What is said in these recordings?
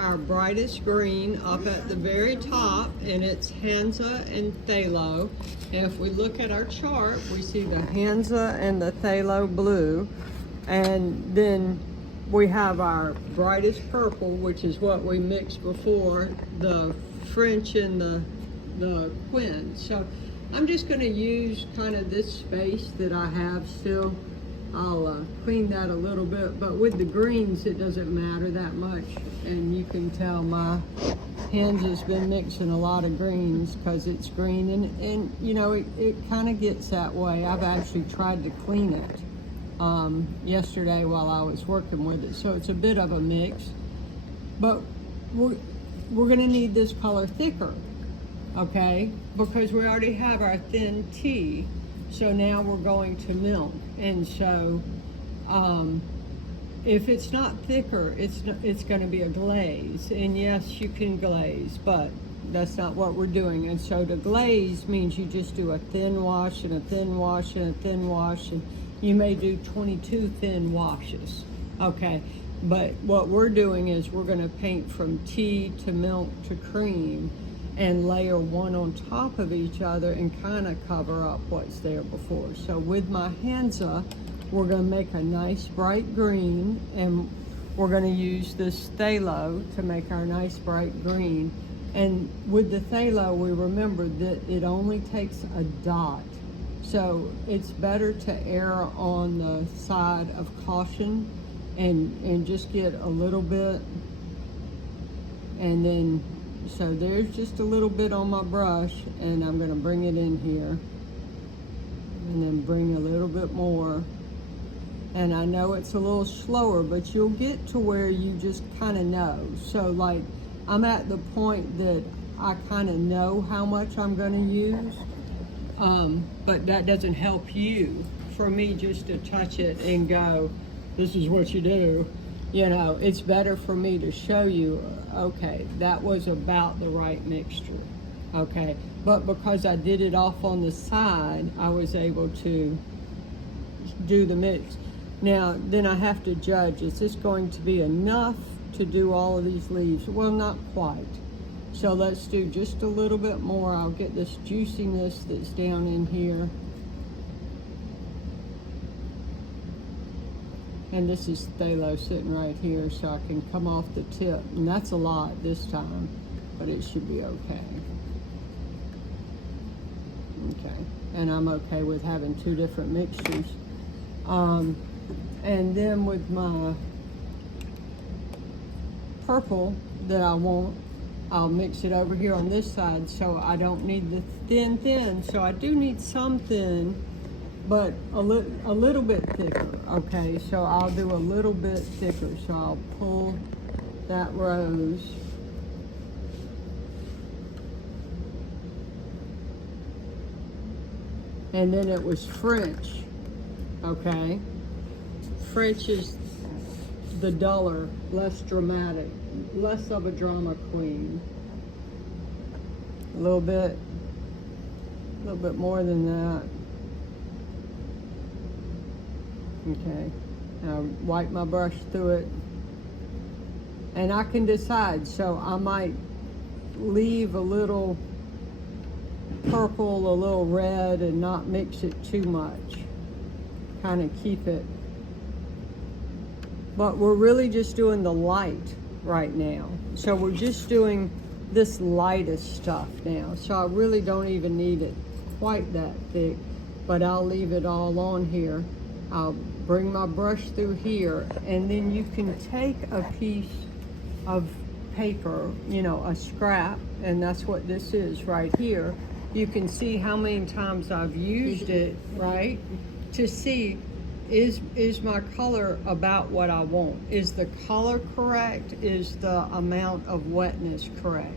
our brightest green up at the very top, and it's Hansa and Phthalo. And if we look at our chart, we see the Hansa and the Phthalo blue. And then we have our brightest purple, which is what we mixed before, the French and the Quinn. So I'm just going to use kind of this space that I have still. I'll clean that a little bit, but with the greens it doesn't matter that much, and you can tell my hands has been mixing a lot of greens because it's green, and you know it kind of gets that way. I've actually tried to clean it yesterday while I was working with it, so it's a bit of a mix, but we're gonna need this color thicker, okay, because we already have our thin tea. So now we're going to milk, and so if it's not thicker, it's going to be a glaze. And yes, you can glaze, but that's not what we're doing. And so to glaze means you just do a thin wash and a thin wash and a thin wash, and you may do 22 thin washes, okay? But what we're doing is we're going to paint from tea to milk to cream, and layer one on top of each other and kind of cover up what's there before. So with my Hansa, we're going to make a nice bright green, and we're going to use this Phthalo to make our nice bright green. And with the Phthalo, we remember that it only takes a dot. So it's better to err on the side of caution and just get a little bit, and then so there's just a little bit on my brush, and I'm going to bring it in here and then bring a little bit more. And I know it's a little slower, but you'll get to where you just kind of know. So like I'm at the point that I kind of know how much I'm going to use, but that doesn't help you. For me just to touch it and go, this is what you do. You know, it's better for me to show you, okay, that was about the right mixture, okay? But because I did it off on the side, I was able to do the mix. Now, then I have to judge, is this going to be enough to do all of these leaves? Well, not quite. So let's do just a little bit more. I'll get this juiciness that's down in here. And this is Phthalo sitting right here, so I can come off the tip. And that's a lot this time, but it should be okay. Okay, and I'm okay with having two different mixtures. And then with my purple that I want, I'll mix it over here on this side, so I don't need the thin. So I do need some thin, but a little bit thicker, okay? So I'll do a little bit thicker. So I'll pull that rose. And then it was French, okay? French is the duller, less dramatic, less of a drama queen. A little bit more than that. Okay, now wipe my brush through it, and I can decide. So I might leave a little purple, a little red, and not mix it too much. Kind of keep it. But we're really just doing the light right now. So we're just doing this lightest stuff now. So I really don't even need it quite that thick, but I'll leave it all on here. I'll bring my brush through here, and then you can take a piece of paper, you know, a scrap, and that's what this is right here. You can see how many times I've used it, right? To see, is my color about what I want? Is the color correct? Is the amount of wetness correct?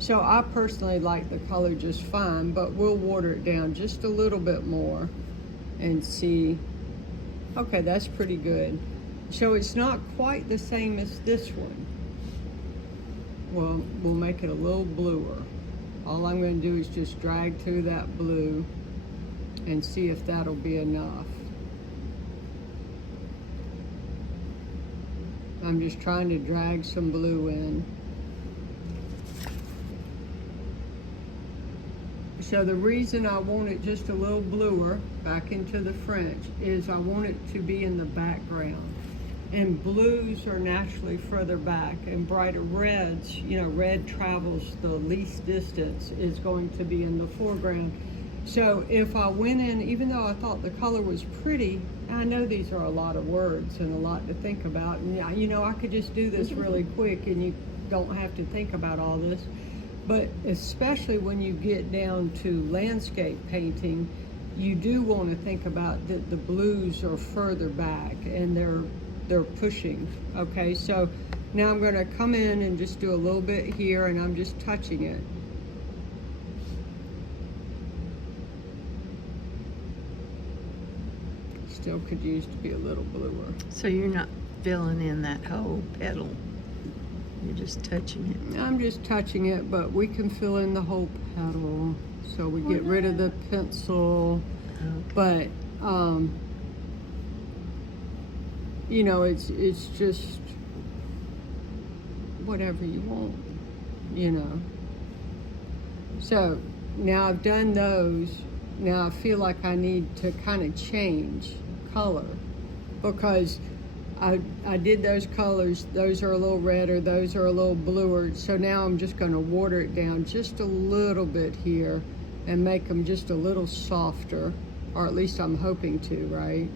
So I personally like the color just fine, but we'll water it down just a little bit more and see. Okay, that's pretty good. So it's not quite the same as this one. Well, we'll make it a little bluer. All I'm going to do is just drag through that blue and see if that'll be enough. I'm just trying to drag some blue in. So the reason I want it just a little bluer back into the French is I want it to be in the background. And blues are naturally further back, and brighter reds, red travels the least distance, is going to be in the foreground. So if I went in, even though I thought the color was pretty, I know these are a lot of words and a lot to think about, and I could just do this really quick and you don't have to think about all this. But especially when you get down to landscape painting, you do want to think about that the blues are further back and they're pushing. Okay, so now I'm going to come in and just do a little bit here, and I'm just touching it. Still could use to be a little bluer. So you're not filling in that whole petal. You're just touching it. I'm just touching it, but we can fill in the whole petal. So we get rid of the pencil. Okay. But it's just whatever you want, So now I've done those. Now I feel like I need to kind of change color, because I did those colors. Those are a little redder, those are a little bluer. So now I'm just going to water it down just a little bit here and make them just a little softer, or at least I'm hoping to, right?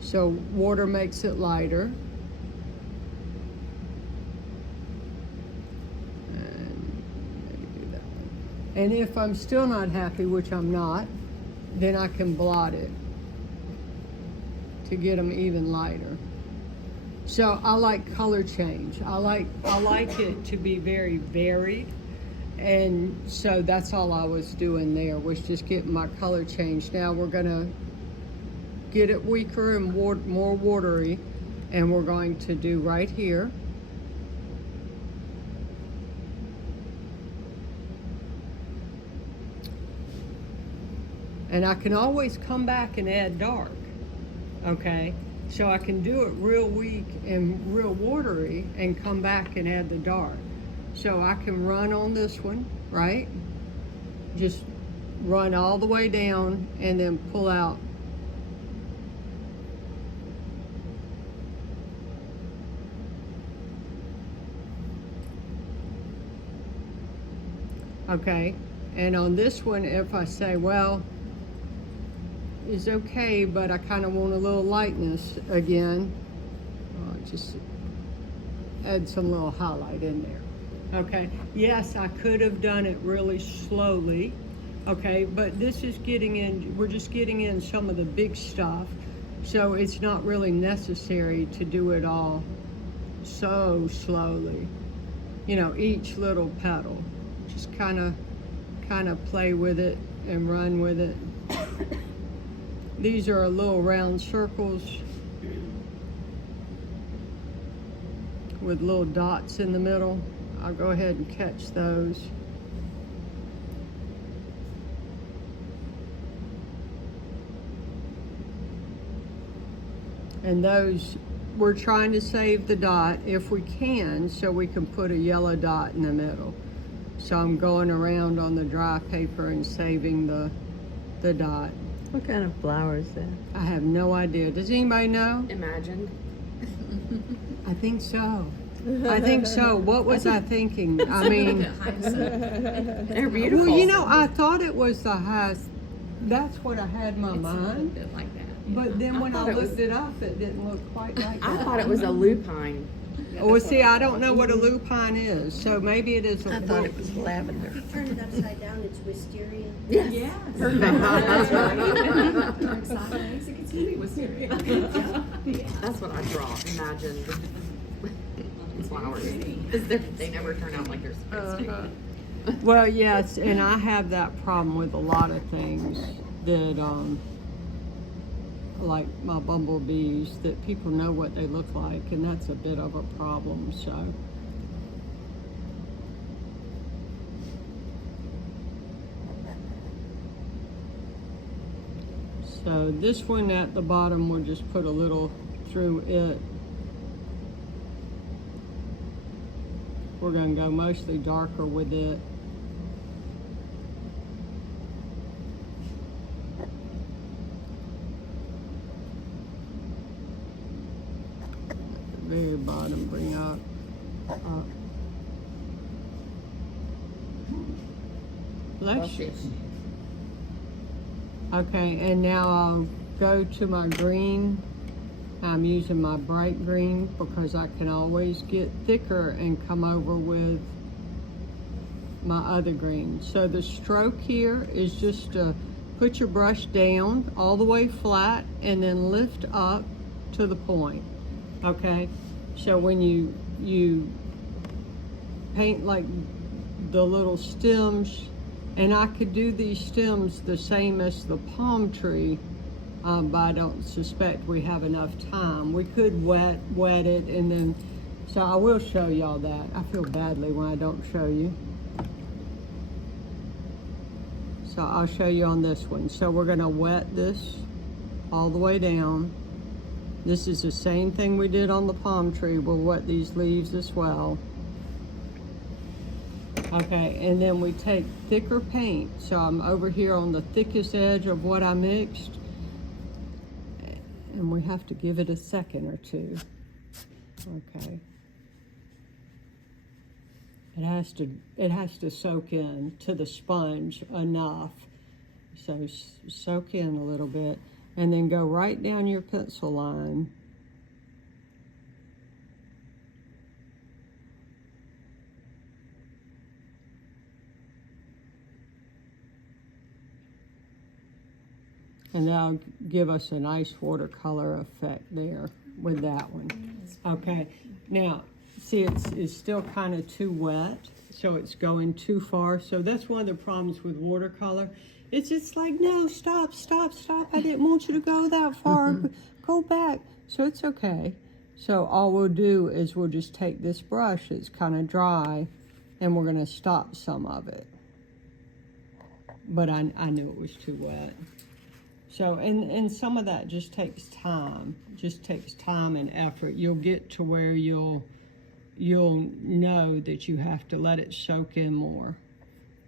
So water makes it lighter. And maybe do that one. And if I'm still not happy, which I'm not, then I can blot it to get them even lighter. So I like color change. I like it to be very varied. And so that's all I was doing there, was just getting my color change. Now we're gonna get it weaker and more watery, and we're going to do right here. And I can always come back and add dark, okay? So I can do it real weak and real watery and come back and add the dark. So I can run on this one, right? Just run all the way down and then pull out. Okay, and on this one, if I say, well, it's okay, but I kind of want a little lightness again, just add some little highlight in there. Okay, yes, I could have done it really slowly, okay, but this is we're just getting in some of the big stuff, so it's not really necessary to do it all so slowly. Each little petal. Just kind of play with it and run with it. These are little round circles with little dots in the middle. I'll go ahead and catch those. And those, we're trying to save the dot if we can, so we can put a yellow dot in the middle. So I'm going around on the dry paper and saving the dot. What kind of flower is that? I have no idea. Does anybody know? Imagine. I think so. I think so. What was I thinking? I mean, They're beautiful. well, I thought it was the highest. That's what I had in my It's a little mind. bit like that. But then when I thought it was- looked it up, it didn't look quite like that. I thought it was a lupine. Well, see, I don't know what a lupine is, so maybe it is. I thought it was lavender. Turn it upside down, it's wisteria. Yes. That's right. Sideways, it can still be wisteria. That's what I draw. Imagine flowers. They never turn out like they're supposed to. Well, yes, and I have that problem with a lot of things that, like my bumblebees, that people know what they look like, and that's a bit of a problem, so. So this one at the bottom, we'll just put a little through it. We're gonna go mostly darker with it. up. Bless you. Okay, and now I'll go to my green. I'm using my bright green because I can always get thicker and come over with my other green. So the stroke here is just to put your brush down all the way flat and then lift up to the point. Okay, so when you paint like the little stems, and I could do these stems the same as the palm tree, but I don't suspect we have enough time. We could wet it, and then, so I will show y'all that. I feel badly when I don't show you. So I'll show you on this one. So we're gonna wet this all the way down. This is the same thing we did on the palm tree. We'll wet these leaves as well. Okay, and then we take thicker paint. So I'm over here on the thickest edge of what I mixed. And we have to give it a second or two. Okay. It has to soak in to the sponge enough. So soak in a little bit and then go right down your pencil line. And that'll give us a nice watercolor effect there with that one. Okay, now, see it's still kind of too wet, so it's going too far. So that's one of the problems with watercolor. It's just like, no, stop. I didn't want you to go that far. Go back. So it's okay. So all we'll do is we'll just take this brush, it's kind of dry, and we're gonna stop some of it. But I knew it was too wet. So, and some of that just takes time. Just takes time and effort. You'll get to where you'll know that you have to let it soak in more.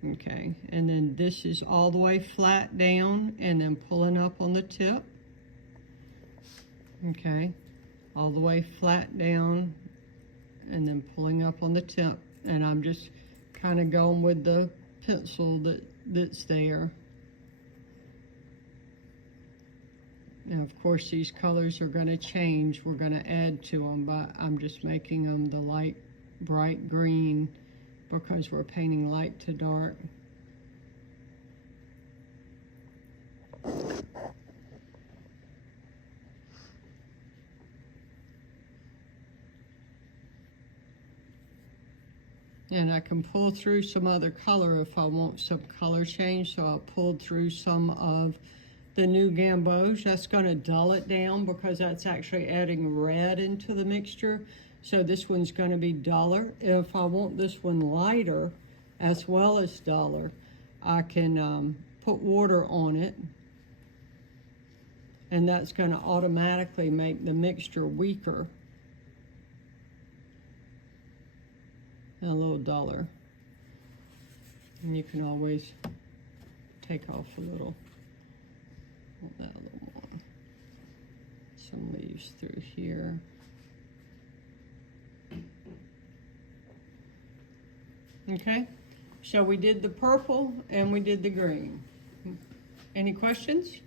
Okay, and then this is all the way flat down and then pulling up on the tip. Okay, all the way flat down and then pulling up on the tip. And I'm just kind of going with the pencil that's there. Now, of course, these colors are going to change. We're going to add to them, but I'm just making them the light, bright green because we're painting light to dark. And I can pull through some other color if I want some color change. So I'll pull through some of the new gamboge. That's going to dull it down because that's actually adding red into the mixture. So this one's going to be duller. If I want this one lighter as well as duller, I can put water on it, and that's going to automatically make the mixture weaker and a little duller. And you can always take off a little. That a little more. Some leaves through here. Okay, so we did the purple and we did the green. Any questions?